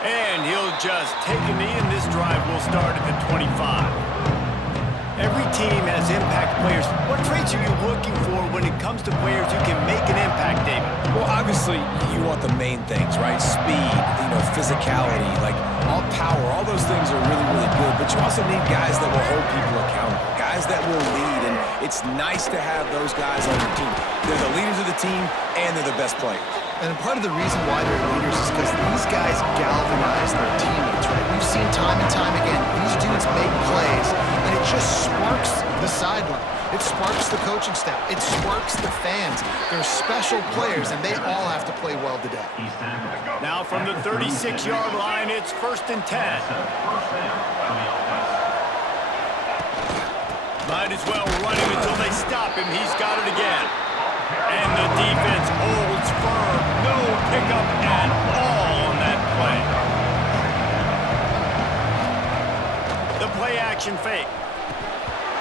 And he'll just take a knee, and this drive will start at the 25. Every team has impact players. What traits are you looking for when it comes to players who can make an impact, David? Well, obviously, you want the main things, right? Speed, physicality, like all power, all those things are really, really good. But you also need guys that will hold people accountable, guys that will lead, and it's nice to have those guys on your team. They're the leaders of the team, and they're the best players. And part of the reason why they're leaders is because these guys galvanize their teammates, right? We've seen time and time again, these dudes make plays, and it just sparks the sideline. It sparks the coaching staff. It sparks the fans. They're special players, and they all have to play well today. Now from the 36-yard line, it's 1st and 10. Might as well run him until they stop him. He's got it again. And the defense holds firm. No pickup at all on that play. The play action fake.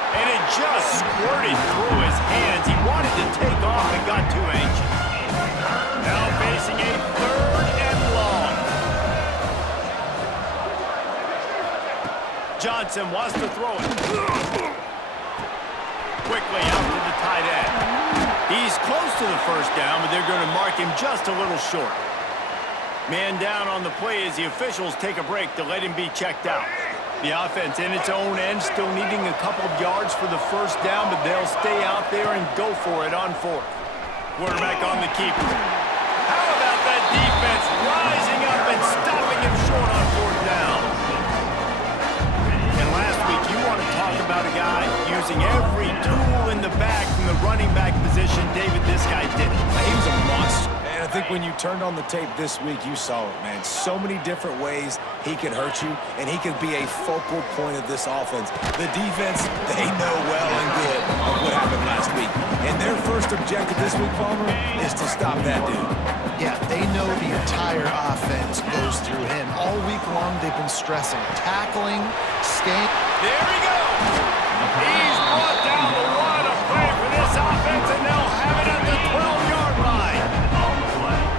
And it just squirted through his hands. He wanted to take off and got too anxious. Now facing a 3rd and long. Johnson wants to throw it. Quickly out to the tight end. He's close to the 1st down, but they're going to mark him just a little short. Man down on the play as the officials take a break to let him be checked out. The offense in its own end still needing a couple of yards for the 1st down, but they'll stay out there and go for it on 4th. Quarterback on the keeper. How about that defense rising up and stopping him short on 4th down? And last week, you want to talk about a guy using every tool in the bag from the running back position. David, this guy did it. He was a monster. And I think when you turned on the tape this week, you saw it, man. So many different ways he could hurt you, and he could be a focal point of this offense. The defense, they know well and good of what happened last week. And their first objective this week, Palmer, is to stop that dude. Yeah, they know the entire offense goes through him. All week long, they've been stressing, tackling, staying. There he goes. He's brought down the run of play for this offense, and they'll have it at the 12-yard line.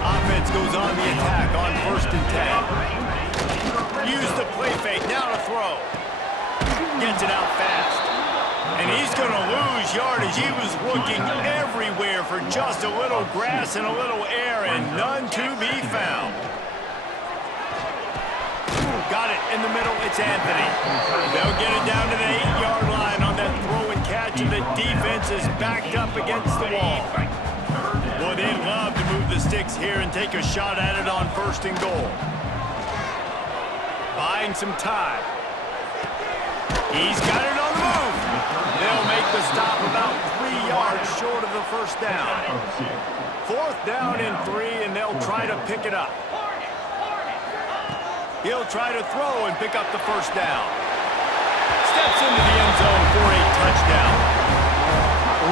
Offense goes on the attack on 1st and 10. Use the play fake, now to throw. Gets it out fast. And he's going to lose yardage. He was looking everywhere for just a little grass and a little air, and none to be found. Got it in the middle, it's Anthony. They'll get it down to the 8-yard line on that throw and catch, and the defense is backed up against the wall. Boy, they'd love to move the sticks here and take a shot at it on 1st and goal. Buying some time. He's got it on the move. They'll make the stop about 3 yards short of the 1st down. 4th down and 3, and they'll try to pick it up. He'll try to throw and pick up the 1st down. Steps into the end zone for a touchdown.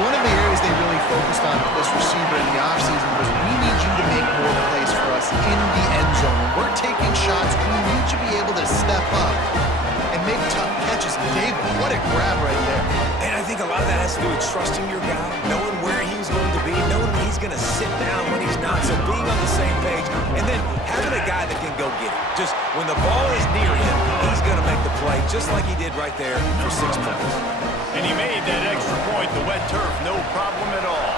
One of the areas they really focused on with this receiver in the offseason was, we need you to make more plays for us in the end zone. When we're taking shots, we need you to be able to step up and make tough catches. David, what a grab right there. And I think a lot of that has to do with trusting your guy, knowing where he's going to be, knowing when he's going to sit down, when he's not, so being on the same page, and then having a guy that can go get it. Just when the ball is near him, he's going to make the play, just like he did right there for 6 points. And he made that extra point, the wet turf, no problem at all.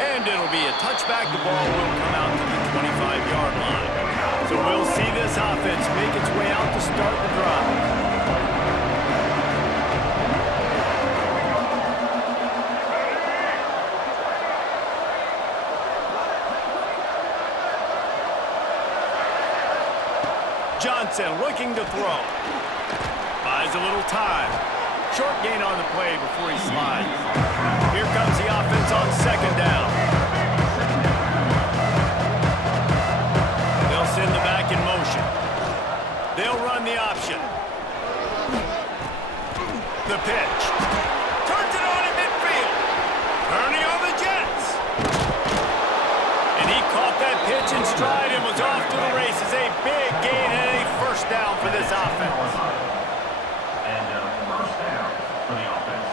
And it'll be a touchback. The ball will come out to the 25-yard line. So we'll see this offense make its way out to start the drive. Johnson looking to throw. Buys a little time. Short gain on the play before he slides. Here comes the offense on 2nd down. They'll send the back in motion. They'll run the option. The pitch. Turns it on in midfield. Turning on the Jets. And he caught that pitch in stride and was off to the races. A big gain and a 1st down for this offense. And 1st down for the offense.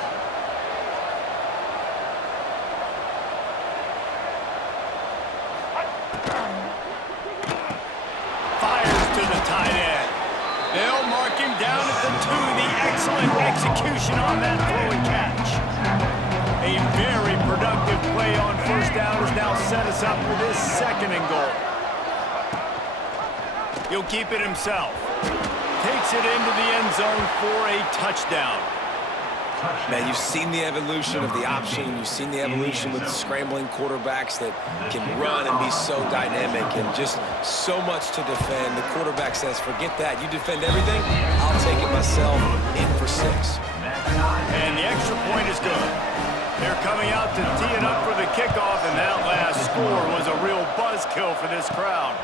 separation on that throw and catch. A very productive play on first down has now set us up for this 2nd and goal. He'll keep it himself. Takes it into the end zone for a touchdown. Man, you've seen the evolution of the option. You've seen the evolution with scrambling quarterbacks that can run and be so dynamic and just so much to defend. The quarterback says, forget that. You defend everything, I'll take it myself. In for 6. And the extra point is good. They're coming out to tee it up for the kickoff, and that last score was a real buzzkill for this crowd.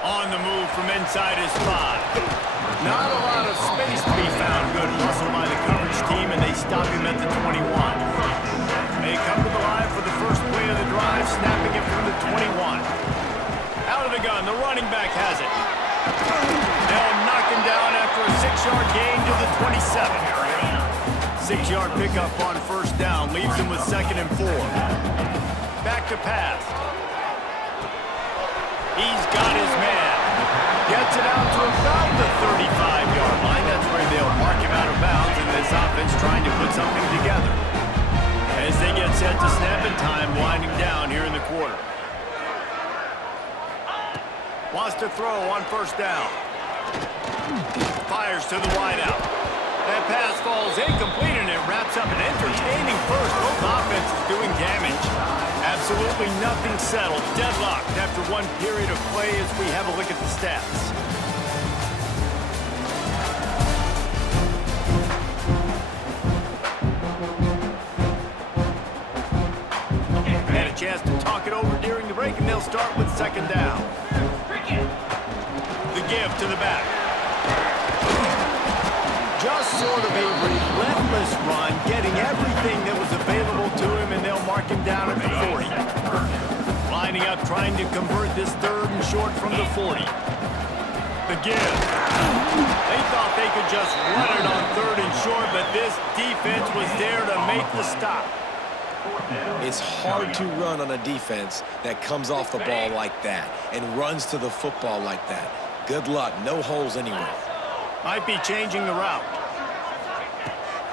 On the move from inside his 5. Not a lot of space to be found. Good hustle by the coverage team, and they stop him at the 21. They come to the line for the first play of the drive, snapping it from the 21. Out of the gun, the running back has it. They'll knock him down after a 6-yard gain to the 27. 6-yard pickup on first down, leaves him with 2nd and 4. Back to pass. He's got his man. Gets it out to about the 35-yard line. That's where they'll mark him out of bounds, and this offense trying to put something together. As they get set to snap in time, winding down here in the quarter. Wants to throw on first down. Fires to the wideout. That pass falls incomplete, and it wraps up an entertaining first. Both offenses doing damage. Absolutely nothing settled. Deadlocked after one period of play as we have a look at the stats. Had a chance to talk it over during the break, and they'll start with 2nd down. The give to the back. Just sort of a relentless run, getting everything that was available to him, and they'll mark him down at the 40. Lining up, trying to convert this 3rd and short from the 40. The give. They thought they could just run it on 3rd and short, but this defense was there to make the stop. It's hard to run on a defense that comes off the ball like that and runs to the football like that. Good luck. No holes anywhere. Might be changing the route.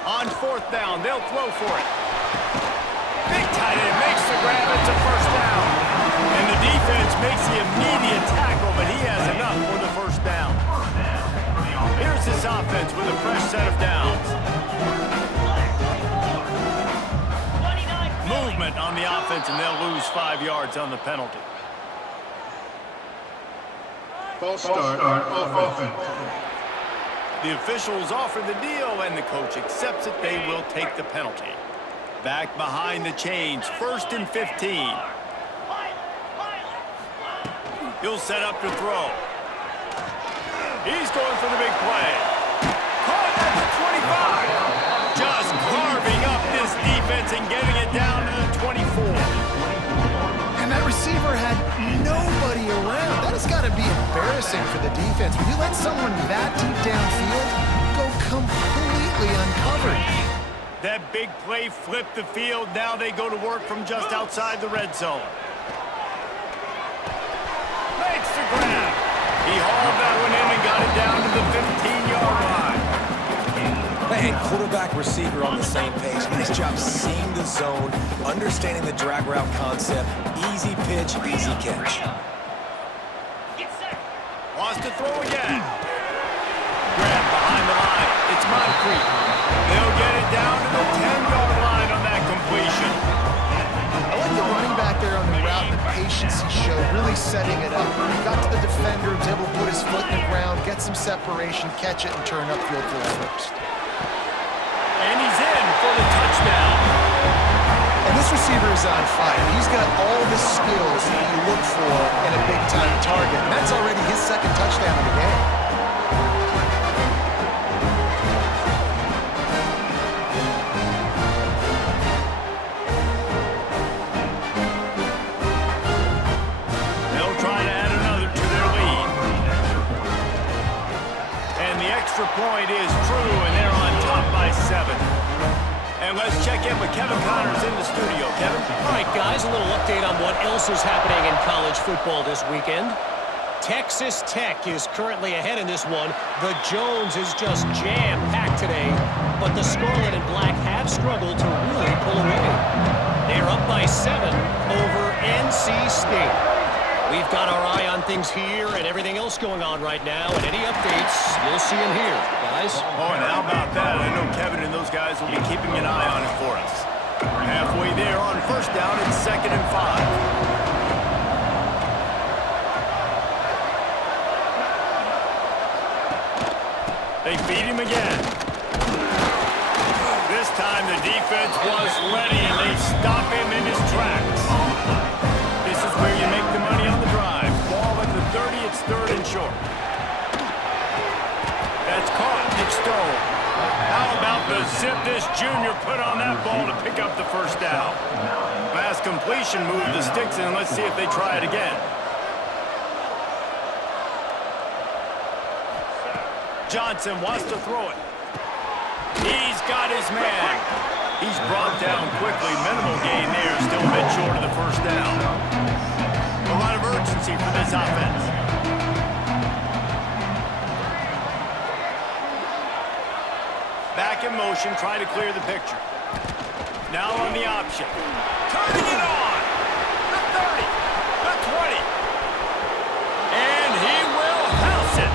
On 4th down, they'll throw for it. Big tight end makes the grab. It's a first down. And the defense makes the immediate tackle, but he has enough for the first down. Here's this offense with a fresh set of downs. Movement on the offense, and they'll lose 5 yards on the penalty. False start off offense. The officials offer the deal, and the coach accepts it. They will take the penalty. Back behind the chains, 1st and 15. He'll set up to throw. He's going for the big play. Caught at the 25. Just carving up this defense and getting it down to the 24. And that receiver had nobody around. That has got to be embarrassing for the defense. When you let someone that deep downfield go completely uncovered. That big play flipped the field. Now they go to work from just outside the red zone. Makes the grab. He hauled that one in and got it down to the 15-yard line. And quarterback receiver on the same page. Nice job seeing the zone, understanding the drag route concept. Easy pitch, easy catch. Wants to throw again. Grab behind the line. It's Moncrief. They'll get it down to the 10-yard line on that completion. I like the running back there on the route, the patience he showed, really setting it up. He got to the defender, was able to put his foot in the ground, get some separation, catch it, and turn upfield for the first. And he's in for the touchdown. And this receiver is on fire. He's got all the skills that you look for in a big-time target. And that's already his 2nd touchdown of the game. They'll try to add another to their lead. And the extra point is true, and they're on top by 7. And let's check in with Kevin Connors in the studio. Kevin? All right, guys, a little update on what else is happening in college football this weekend. Texas Tech is currently ahead in this one. The Jones is just jam-packed today, but the Scarlet and Black have struggled to really pull away. They're up by 7 over NC State. We've got our eye on things here and everything else going on right now, and any updates, you'll see them here, guys. Oh, and how about that? I know Kevin and those guys will be keeping an eye on it for us. Halfway there on first down, it's 2nd and 5. They feed him again. This time the defense was ready and they stop him in his tracks. This is where you make the money on the drive. Ball at the 30, it's 3rd and short. That's caught, it's stolen. How about the zip this junior put on that ball to pick up the first down? Fast completion moved the sticks in. Let's see if they try it again. Johnson wants to throw it. He's got his man. He's brought down quickly. Minimal gain there. Still a bit short of the first down. A lot of urgency for this offense. Back in motion, trying to clear the picture. Now on the option. Turning it on. The 30. The 20. And he will house it.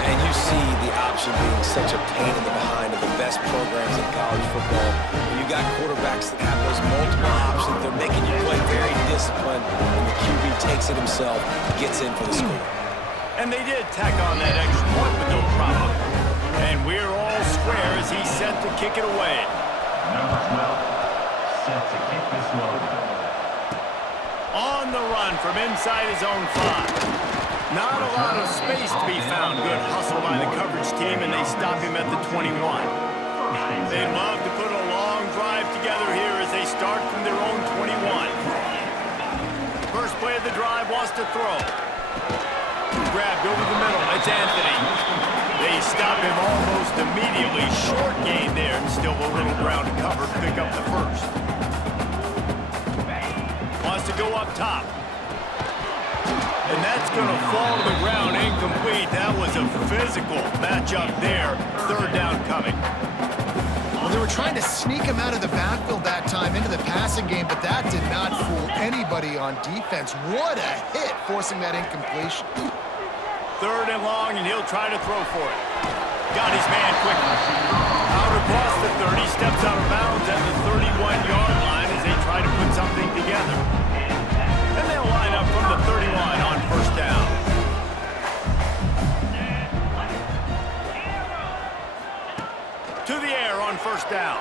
And you see the option being such a pain in the behind of the best programs in college football. You got quarterbacks that have those multiple options. They're making you play very disciplined, and the QB takes it himself, gets in for the score. And they did tack on that extra point with no problem. And we're all square as he's set to kick it away. Number 12, set to kick this one. On the run from inside his own 5. Not a lot of space to be found. Good hustle by the coverage team, and they stop him at the 21. They'd love to put a long drive together here as they start from their own 21. First play of the drive wants to throw. Grabbed over the middle. It's Anthony. They stop him almost immediately. Short gain there, and still a little ground to cover to pick up the first. Wants to go up top. And that's going to fall to the ground incomplete. That was a physical matchup there. 3rd down coming. Well, they were trying to sneak him out of the backfield that time into the passing game, but that did not fool anybody on defense. What a hit, forcing that incompletion. 3rd and long, and he'll try to throw for it. Got his man quickly. Out across the 30, steps out of bounds at the 31-yard line as they try to put something together. And they'll line up from the 31 on first down. To the air on first down.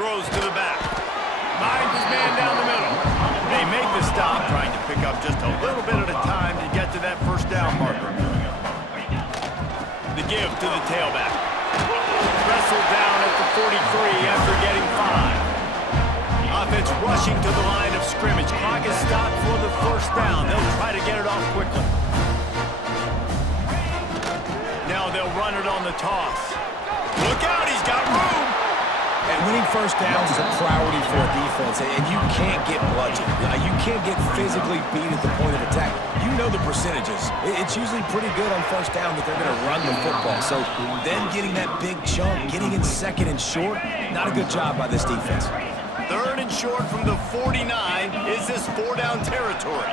Throws to the back. Finds his man down the middle. They make the stop, trying to pick up just a little bit at a time to get to that first down marker. The give to the tailback. Wrestled down at the 43 after getting 5. Offense rushing to the line of scrimmage. Clock is stopped for the first down. They'll try to get it off quickly. Now they'll run it on the toss. Look out, he's got room. And winning first downs is a priority for a defense, and you can't get bludgeoned. You can't get physically beat at the point of attack. You know the percentages. It's usually pretty good on first down that they're going to run the football. So then getting that big chunk, getting in 2nd and short, not a good job by this defense. 3rd and short from the 49. Is this 4-down territory?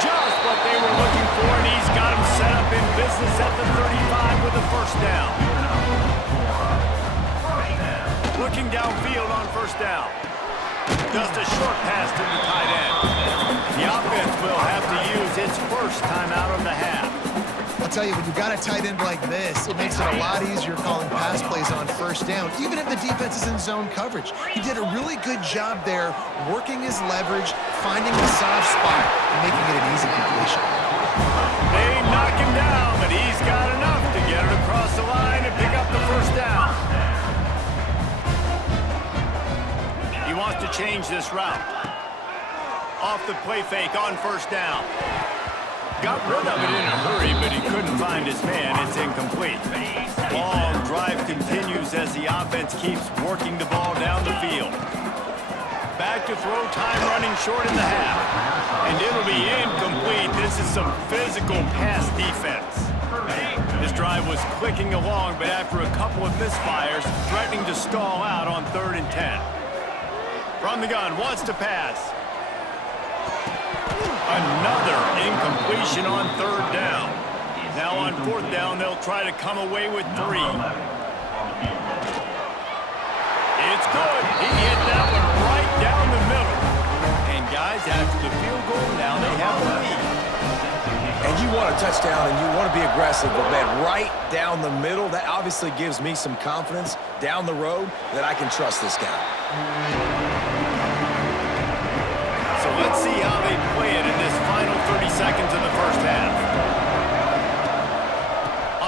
Just what they were looking for, and he's got him set up in business at the 35 with the first down. Looking downfield on first down. Just a short pass to the tight end. The offense will have to use its first timeout of the half. I'll tell you, when you've got a tight end like this, it makes it a lot easier calling pass plays on first down, even if the defense is in zone coverage. He did a really good job there, working his leverage, finding the soft spot, and making it an easy completion. They knock him down, but he's got enough to get it across the line and pick up the first down. He wants to change this route. Off the play fake on first down. Got rid of it in a hurry, but he couldn't find his man. It's incomplete. Long drive continues as the offense keeps working the ball down the field. Back to throw, time running short in the half. And it'll be incomplete. This is some physical pass defense. This drive was clicking along, but after a couple of misfires, threatening to stall out on 3rd and 10. From the gun, wants to pass. Another incompletion on 3rd down. Now on 4th down, they'll try to come away with 3. It's good. He hit that one right down the middle. And guys, after the field goal, now they have the lead. And you want a touchdown and you want to be aggressive, but man, right down the middle, that obviously gives me some confidence down the road that I can trust this guy. So let's see how they play it in this final 30 seconds of the first half.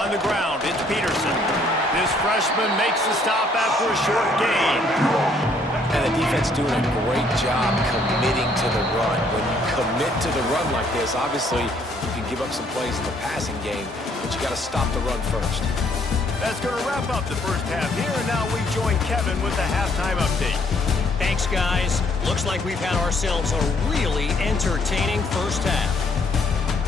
On the ground, it's Peterson. This freshman makes the stop after a short gain. And the defense doing a great job committing to the run. When you commit to the run like this, obviously you can give up some plays in the passing game, but you got to stop the run first. That's going to wrap up the first half here, and now we join Kevin with the halftime update. Thanks, guys. Looks like we've had ourselves a really entertaining first half.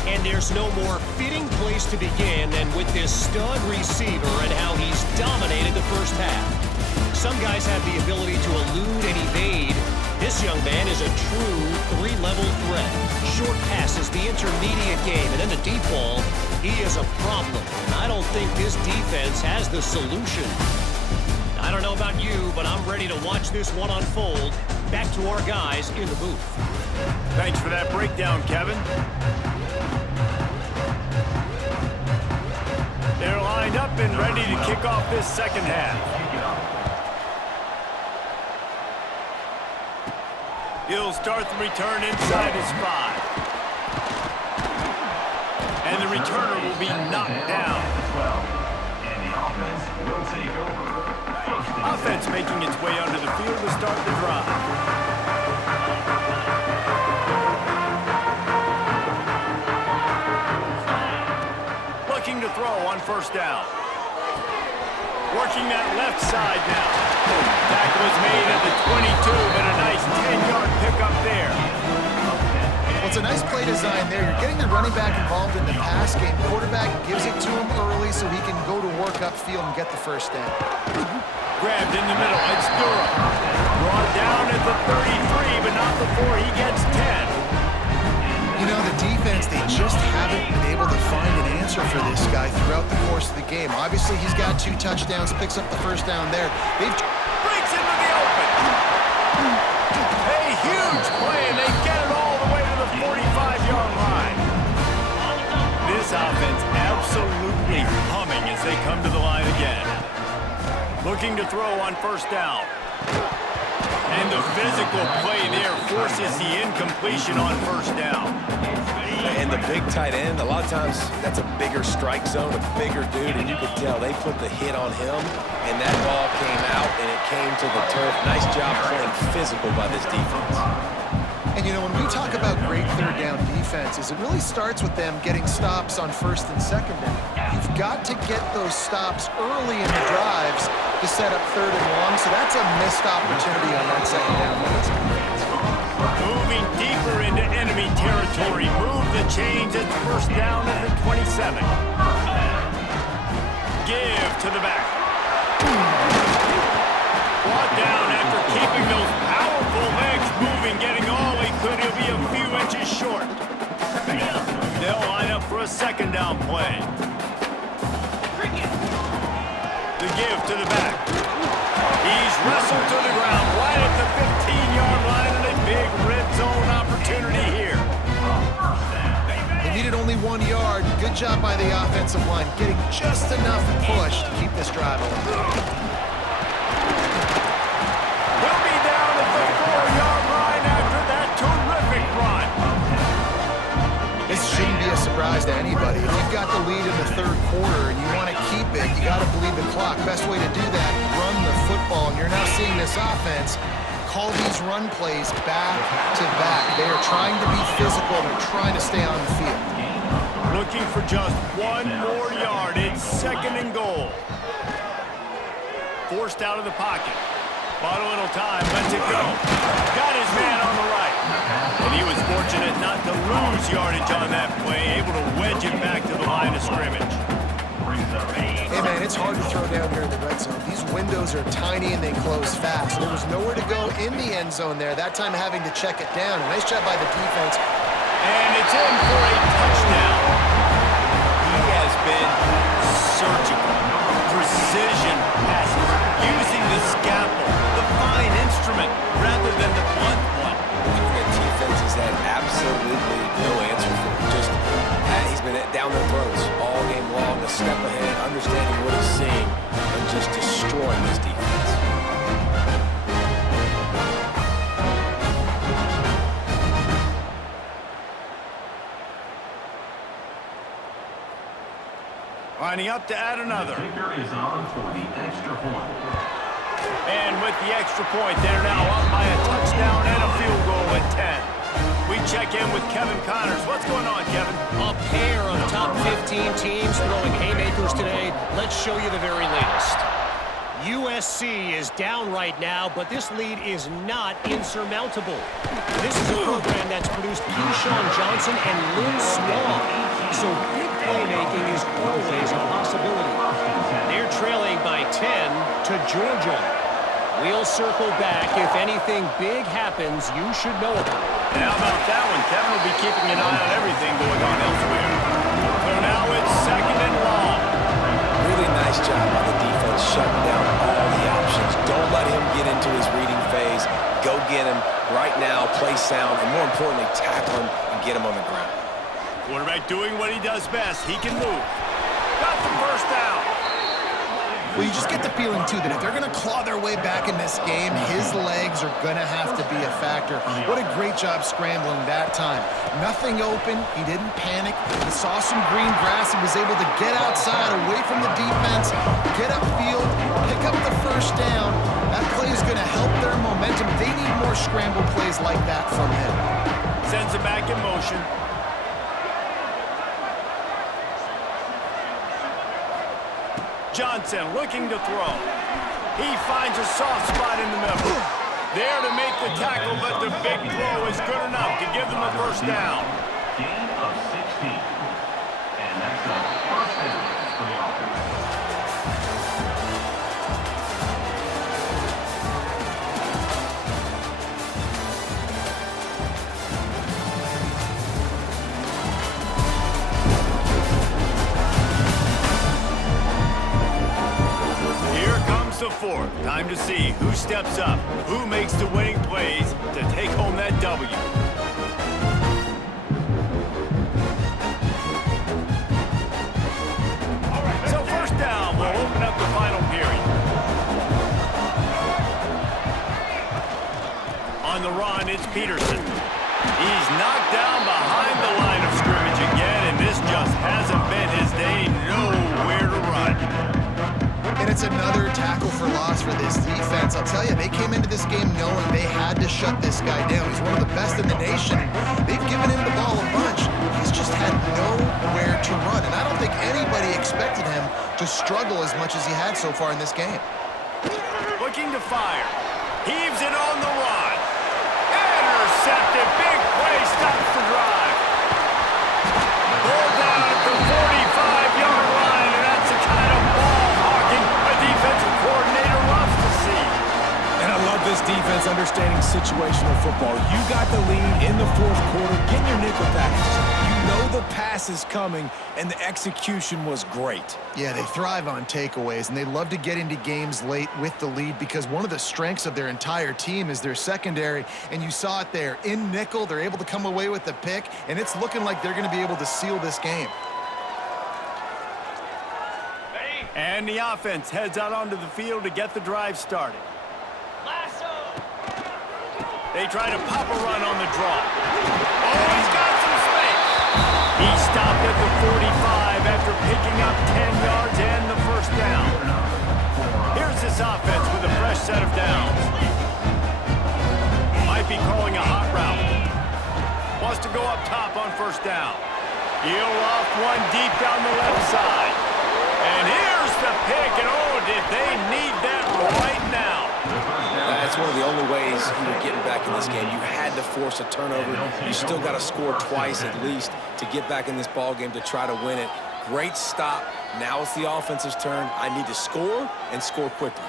And there's no more fitting place to begin than with this stud receiver and how he's dominated the first half. Some guys have the ability to elude and evade. This young man is a true 3-level threat. Short passes, the intermediate game, and then the deep ball, he is a problem. And I don't think this defense has the solution. I don't know about you, but I'm ready to watch this one unfold. Back to our guys in the booth. Thanks for that breakdown, Kevin. They're lined up and ready to kick off this second half. He'll start the return inside his 5. And the returner will be knocked down. Offense making its way onto the field to start the drive. Looking to throw on 1st down. Working that left side now. Tackle was made at the 22, but a nice 10-yard pickup there. Well, it's a nice play design there. You're getting the running back involved in the pass game. Quarterback gives it to him early so he can go to work upfield and get the 1st down. Grabbed in the middle. It's Durham. Brought down at the 33, but not before he gets 10. You know, the defense, they just haven't been able to find an answer for this guy throughout the course of the game. Obviously, he's got 2 touchdowns, picks up the 1st down there. Breaks into the open. A huge play, and they get it all the way to the 45-yard line. This offense absolutely humming as they come to the line again. Looking to throw on 1st down. And the physical play there forces the incompletion on 1st down. And the big tight end, a lot of times that's a bigger strike zone, a bigger dude, and you could tell they put the hit on him, and that ball came out, and it came to the turf. Nice job playing physical by this defense. And, you know, when we talk about great 3rd down defenses, it really starts with them getting stops on 1st and 2nd down. You've got to get those stops early in the drives to set up 3rd and long, so that's a missed opportunity on that 2nd down pass. Moving deeper into enemy territory. Move the chains at 1st down at the 27. Give to the back. Brought down after keeping those powerful legs moving, getting all he could. He'll be a few inches short. They'll line up for a 2nd down play. The give to the back. He's wrestled to the ground right at the 15-yard line, and a big red zone opportunity here. They needed only 1 yard. Good job by the offensive line, getting just enough push to keep this drive alive. He'll be down at the 4-yard line after that terrific run. This shouldn't be a surprise to anybody. If you've got the lead in the 3rd quarter and you want to keep it, you got to bleed the clock. Best way to do that, run the football. And you're now seeing this offense call these run plays back to back. They are trying to be physical. They're trying to stay on the field. Looking for just 1 more yard. It's 2nd and goal. Forced out of the pocket. Bought a little time, lets it go. Got his man on the right. And he was fortunate not to lose yardage on that play, able to wedge it back to the line of scrimmage. Hey, man, it's hard to throw down here in the red zone. These windows are tiny and they close fast. There was nowhere to go in the end zone there, that time having to check it down. A nice job by the defense. And it's in for a touchdown. He has been surgical. Precision passes, using the scalpel, the fine instrument, rather than the blunt one. The defense has had absolutely no answer for him. Just, he's been down their throats all game long, a step ahead, understanding what he's seeing, and just destroying this defense. Lining up to add another. Kicker is on for the extra point. And with the extra point, they're now up by a touchdown and a field goal at 10. We check in with Kevin Connors. What's going on, Kevin? A pair of top 15 teams throwing haymakers today. Let's show you the very latest. USC is down right now, but this lead is not insurmountable. This is a program that's produced Keyshawn Johnson and Lynn Swan, so big playmaking is always a possibility. They're trailing by 10 to Georgia. We'll circle back. If anything big happens, you should know about it. And how about that one? Kevin will be keeping an eye on everything going on elsewhere. So now it's second and long. Really nice job by the defense shutting down all the options. Don't let him get into his reading phase. Go get him right now, play sound, and more importantly, tackle him and get him on the ground. Quarterback doing what he does best. He can move. Got the first down. Well, you just get the feeling, too, that if they're going to claw their way back in this game, his legs are going to have to be a factor. What a great job scrambling that time. Nothing open. He didn't panic. He saw some green grass and was able to get outside, away from the defense, get upfield, pick up the first down. That play is going to help their momentum. They need more scramble plays like that from him. Sends it back in motion. Johnson looking to throw. He finds a soft spot in the middle. There to make the tackle, but the big throw is good enough to give them a first down. Gain of 16. And that's a first down for the offense. The fourth. Time to see who steps up, who makes the winning plays to take home that W. So first down will open up the final period. On the run, it's Peterson. He's knocked down behind the line of scrimmage again, and this just hasn't been his day. Nowhere to run. And it's another tackle for loss for this defense. I'll tell you, they came into this game knowing they had to shut this guy down. He's one of the best in the nation. They've given him the ball a bunch. He's just had nowhere to run. And I don't think anybody expected him to struggle as much as he had so far in this game. Looking to fire. Heaves it on the run. Intercepted. Big play. Stops the drive. Ball down at the 45-yard line, and that's the kind of ball hawking a defensive coordinator loves to see. And I love this defense understanding situational football. You got the lead in the fourth quarter. Get your nickel packages. You know the pass is coming, and the execution was great. Yeah, they thrive on takeaways, and they love to get into games late with the lead because one of the strengths of their entire team is their secondary, and you saw it there. In nickel, they're able to come away with the pick, and it's looking like they're going to be able to seal this game. And the offense heads out onto the field to get the drive started. They try to pop a run on the draw. Oh, he's got some space. He stopped at the 45 after picking up 10 yards and the first down. Here's this offense with a fresh set of downs. Might be calling a hot route. Wants to go up top on first down. He'll off one deep down the left side. And here's the pick, and oh, did they need that right now. you were getting back in this game. You had to force a turnover. You still got to score twice at least to get back in this ball game to try to win it. Great stop. Now it's the offense's turn. I need to score and score quickly.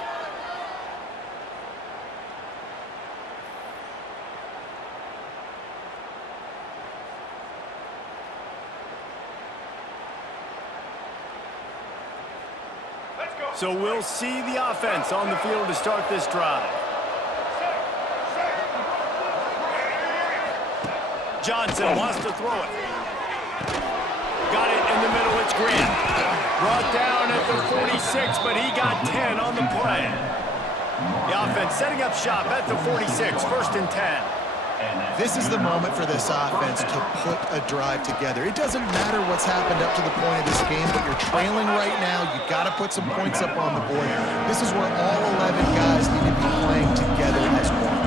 So we'll see the offense on the field to start this drive. Johnson wants to throw it. Got it in the middle. It's Grant. Brought down at the 46, but he got 10 on the play. The offense setting up shop at the 46, 1st and 10. This is the moment for this offense to put a drive together. It doesn't matter what's happened up to the point of this game, but you're trailing right now. You've got to put some points up on the board. This is where all 11 guys need to be playing together as one.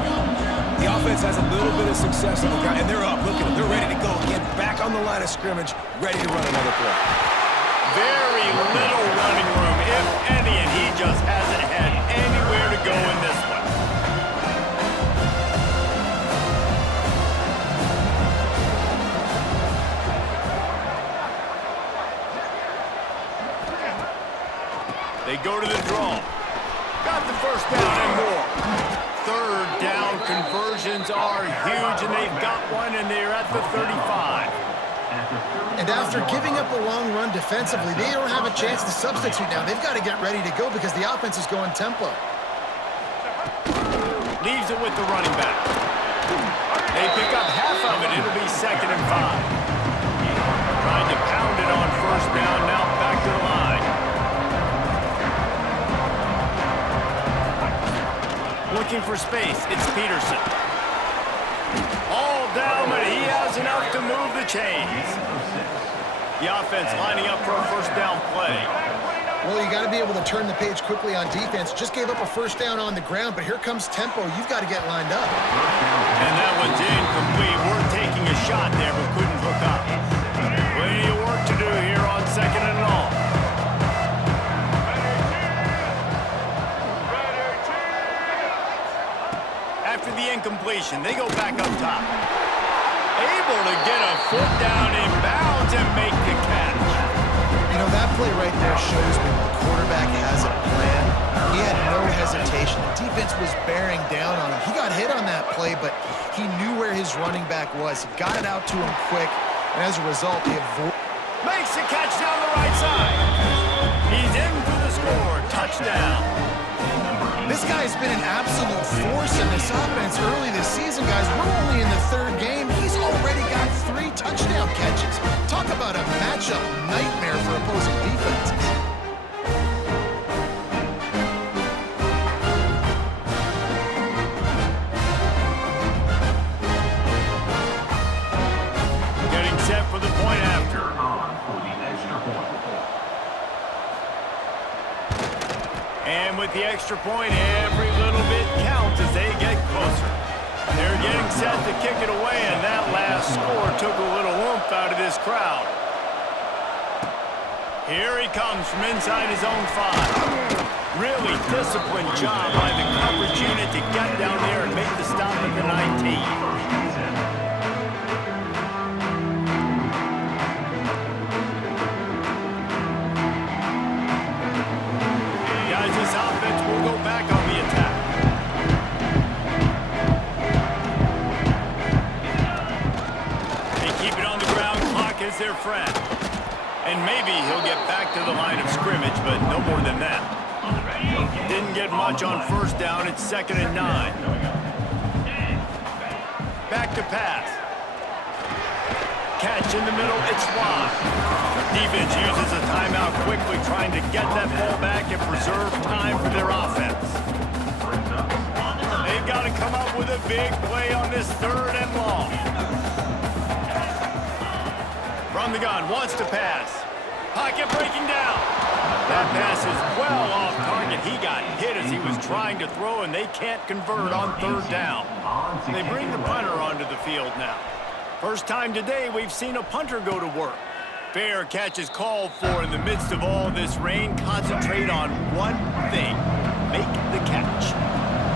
The offense has a little bit of success on the ground, and they're up. Look at them. They're ready to go again. Back on the line of scrimmage, ready to run another play. Very little running room, if any, and he just hasn't had anywhere to go in this one. They go to the draw. Got the 1st down and more. 3rd down conversions are huge, and they've got one, and they're at the 35. And after giving up a long run defensively, they don't have a chance to substitute now. They've got to get ready to go because the offense is going tempo. Leaves it with the running back. They pick up half of it. It'll be 2nd and 5. Trying to pound it on 1st down, now back to the line. Looking for space. It's Peterson. All down, but he has enough to move the chains. The offense lining up for a 1st down play. Well, you got to be able to turn the page quickly on defense. Just gave up a 1st down on the ground, but here comes tempo. You've got to get lined up. And that one's incomplete. We're taking a shot there, but couldn't hook up. Plenty of work to do here on 2nd and long. After the incompletion, they go back up top. Able to get a foot down in bounds and make the catch. You know, that play right there shows me the quarterback has a plan. He had no hesitation. The defense was bearing down on him. He got hit on that play, but he knew where his running back was. He got it out to him quick, and as a result, he avoided. Makes the catch down the right side. He's in for the score. Touchdown. This guy's been an absolute force in this offense early this season, guys. We're only in the 3rd game. He's already got 3 touchdown catches. Talk about a matchup nightmare for opposing defenses. Getting set for the point after. And with the extra point, every little bit counts as they get closer. They're getting set to kick it away, and that last score took a little oomph out of this crowd. Here he comes from inside his own 5. Really disciplined job by the coverage unit to get down there and make the stop at the 19. This offense will go back on the attack. They keep it on the ground. Clock is their friend. And maybe he'll get back to the line of scrimmage, but no more than that. Didn't get much on 1st down. It's 2nd and 9. Back to pass. Catch in the middle. It's wide. Defense uses a timeout quickly, trying to get that ball back and preserve time for their offense. They've got to come up with a big play on this 3rd and long. From the gun, wants to pass. Pocket breaking down. That pass is well off target. He got hit as he was trying to throw, and they can't convert on 3rd down. They bring the punter onto the field now. First time today we've seen a punter go to work. Fair catch is called for in the midst of all this rain. Concentrate on one thing. Make the catch.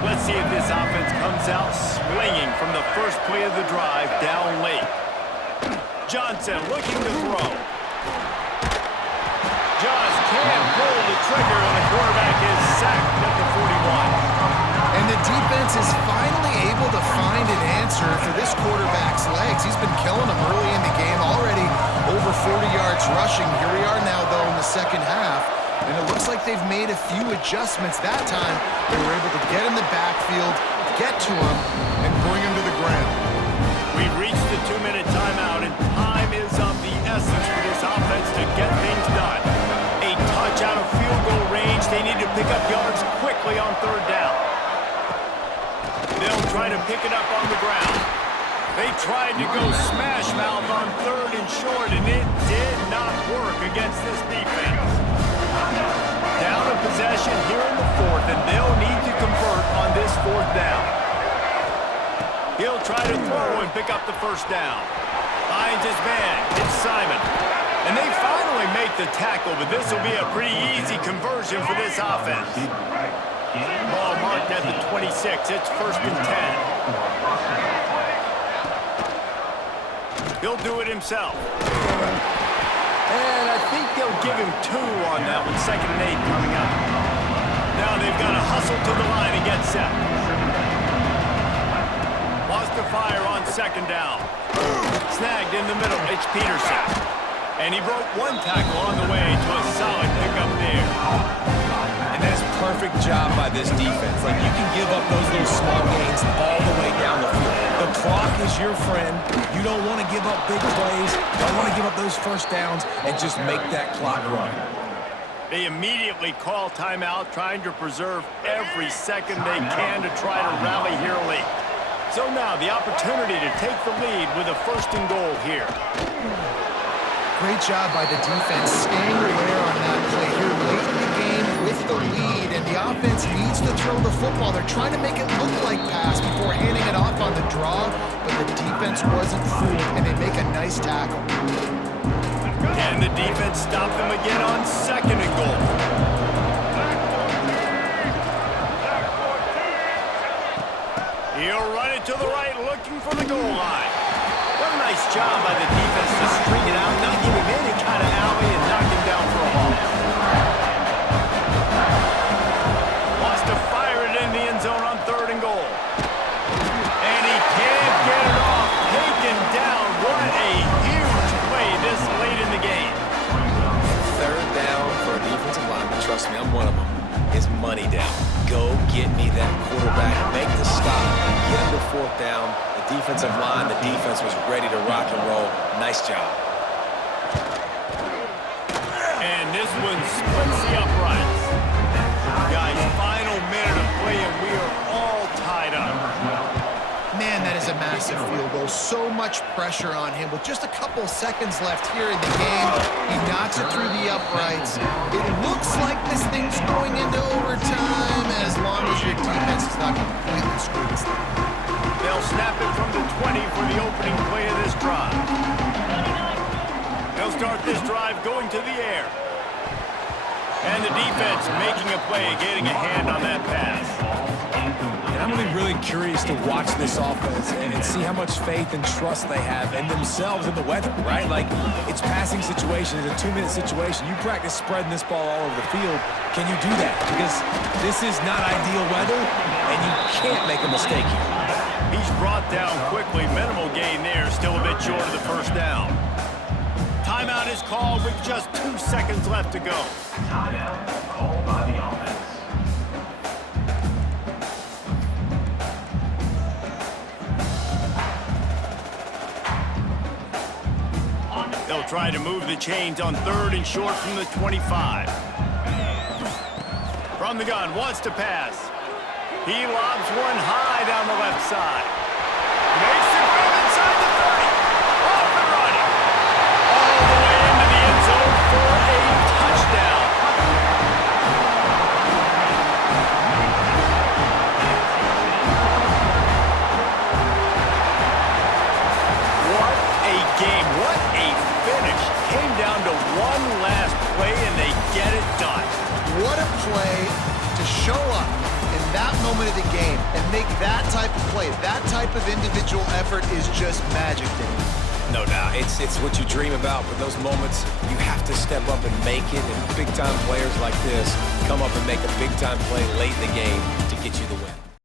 Let's see if this offense comes out swinging from the first play of the drive down late. Johnson looking to throw. Just can't pull the trigger, and the quarterback is sacked at the 41. And the defense is finally able to find an answer for this quarterback's legs. He's been killing them early in the game, already over 40 yards rushing. Here we are now, though, in the second half. And it looks like they've made a few adjustments. That time, they were able to get in the backfield, get to him, and bring him to the ground. We've reached the 2-minute timeout, and time is of the essence for this offense to get things done. A touch out of field goal range. They need to pick up yards quickly on third down. They'll try to pick it up on the ground. They tried to go smash mouth on third and short, and it did not work against this defense. Down a possession here in the fourth, and they'll need to convert on this fourth down. He'll try to throw and pick up the first down. Finds his man. It's Simon. And they finally make the tackle, but this will be a pretty easy conversion for this offense. Ball marked at the 26. It's 1st and 10. He'll do it himself. And I think they'll give him 2 on that one. 2nd and 8 coming up. Now they've got to hustle to the line and get set. Wants to fire on 2nd down. Snagged in the middle. It's Peterson. And he broke 1 tackle on the way to a solid pickup there. And that's a perfect job by this defense. Like, you can give up those little small gains all the way down the field. The clock is your friend. You don't want to give up big plays. Don't want to give up those first downs and just make that clock run. They immediately call timeout, trying to preserve every second they can to try to rally here late. So now the opportunity to take the lead with a 1st and goal here. Great job by the defense staying aware on that play here late in the game with the lead, and the offense needs to throw the football. They're trying to make it look like pass before handing it off on the draw, but the defense wasn't fooled, and they make a nice tackle. And the defense stopped them again on 2nd and goal. He'll run it to the right, looking for the goal line. What a nice job by the defense to string it out, not give him any kind of alley, and knock him down for a loss. Wants to fire it in the end zone on 3rd and goal. And he can't get it off. Taken down. What a huge play this late in the game. 3rd down for a defensive lineman, trust me, I'm one of them, is money down. Go get me that quarterback, make the stop, get him to 4th down. Defensive line, the defense was ready to rock and roll. Nice job. And this one splits the uprights. Guys, final minute of play, and we are all tied up. Man, that is a massive field goal. So much pressure on him. With just a couple seconds left here in the game, he knocks it through the uprights. It looks like this thing's going into overtime as long as your defense is not completely screwed this thing. They'll snap it from the 20 for the opening play of this drive. They'll start this drive going to the air. And the defense making a play, getting a hand on that pass. And I'm going to be really curious to watch this offense and see how much faith and trust they have in themselves and the weather, right? Like, it's passing situation, it's a 2-minute situation. You practice spreading this ball all over the field. Can you do that? Because this is not ideal weather, and you can't make a mistake here. He's brought down quickly. Minimal gain there. Still a bit short of the 1st down. Timeout is called with just 2 seconds left to go. Timeout called by the offense. They'll try to move the chains on 3rd and short from the 25. From the gun, wants to pass. He lobs one high down the left side. Makes the grab inside the 30. Off and running. All the way into the end zone for a touchdown. What a game. What a finish. Came down to one last play, and they get it done. What a play to show up and that moment of the game and make that type of play, that type of individual effort is just magic, Dave. No doubt. It's what you dream about, but those moments, you have to step up and make it, and big-time players like this come up and make a big-time play late in the game to get you the win.